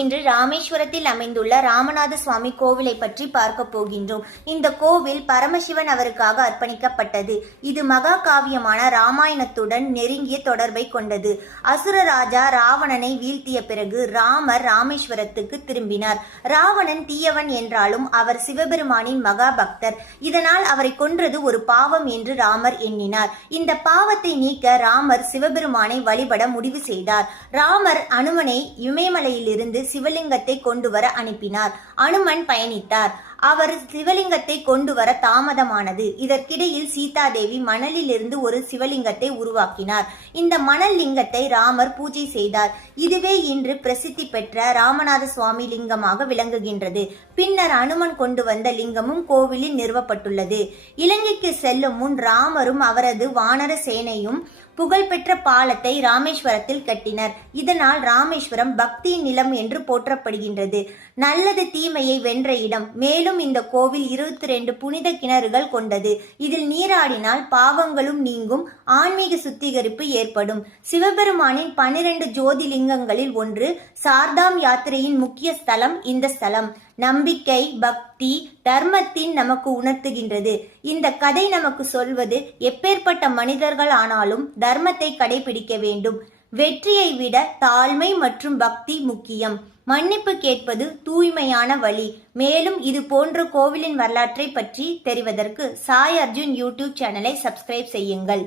இன்று ராமேஸ்வரத்தில் அமைந்துள்ள ராமநாத சுவாமி கோவிலை பற்றி பார்க்க போகின்றோம். இந்த கோவில் பரமசிவன் அவருக்காக அர்ப்பணிக்கப்பட்டது. இது மகா காவியமான ராமாயணத்துடன் நெருங்கிய தொடர்பை கொண்டது. அசுர ராஜா ராவணனை வீழ்த்திய பிறகு ராமர் ராமேஸ்வரத்துக்கு திரும்பினார். ராவணன் தீயவன் என்றாலும் அவர் சிவபெருமானின் மகா பக்தர். இதனால் அவரை கொன்றது ஒரு பாவம் என்று ராமர் எண்ணினார். இந்த பாவத்தை நீக்க ராமர் சிவபெருமானை வழிபட முடிவு செய்தார். ராமர் அனுமனை இமயமலையிலிருந்து சிவலிங்கத்தை கொண்டு வர அனுப்பினார். அனுமன் பயணித்தார். அவர் சிவலிங்கத்தை கொண்டு வர தாமதமானது. இதற்கிடையில் சீதாதேவி மணலிலிருந்து ஒரு சிவலிங்கத்தை உருவாக்கினார். இந்த மணல் லிங்கத்தை ராமர் பூஜை செய்தார். இதுவே இன்று பிரசித்தி பெற்ற ராமநாத சுவாமி லிங்கமாக விளங்குகின்றது. பின்னர் அனுமன் கொண்டு வந்த லிங்கமும் கோவிலில் நிறுவப்பட்டுள்ளது. இலங்கைக்கு செல்லும் முன் ராமரும் அவரது வானர சேனையும் புகழ்பெற்ற பாலத்தை ராமேஸ்வரத்தில் கட்டினர். இதனால் ராமேஸ்வரம் பக்தி நிலம் என்று போற்றப்படுகின்றது. நல்லது தீமையை வென்ற இடம். மேலும் இந்த கோவில் 22 புனித கிணறுகள் கொண்டது. இதில் நீராடினால் பாவங்களும் நீங்கும், ஆன்மீக சுத்திகரிப்பு ஏற்படும். சிவபெருமானின் 12 ஜோதிலிங்கங்களில் ஒன்று. சார்தாம் யாத்திரையின் முக்கிய ஸ்தலம் இந்த ஸ்தலம். நம்பிக்கை, பக்தி, தர்மத்தின் நமக்கு உணர்த்துகின்றது. இந்த கதை நமக்கு சொல்வது, எப்பேற்பட்ட மனிதர்கள் ஆனாலும் தர்மத்தை கடைபிடிக்க வேண்டும். வெற்றியை விட தாழ்மை மற்றும் பக்தி முக்கியம். மன்னிப்பு கேட்பது தூய்மையான வழி. மேலும் இது போன்ற கோவிலின் வரலாற்றை பற்றி தெரிவதற்கு சாய் அர்ஜுன் யூடியூப் சேனலை சப்ஸ்கிரைப் செய்யுங்கள்.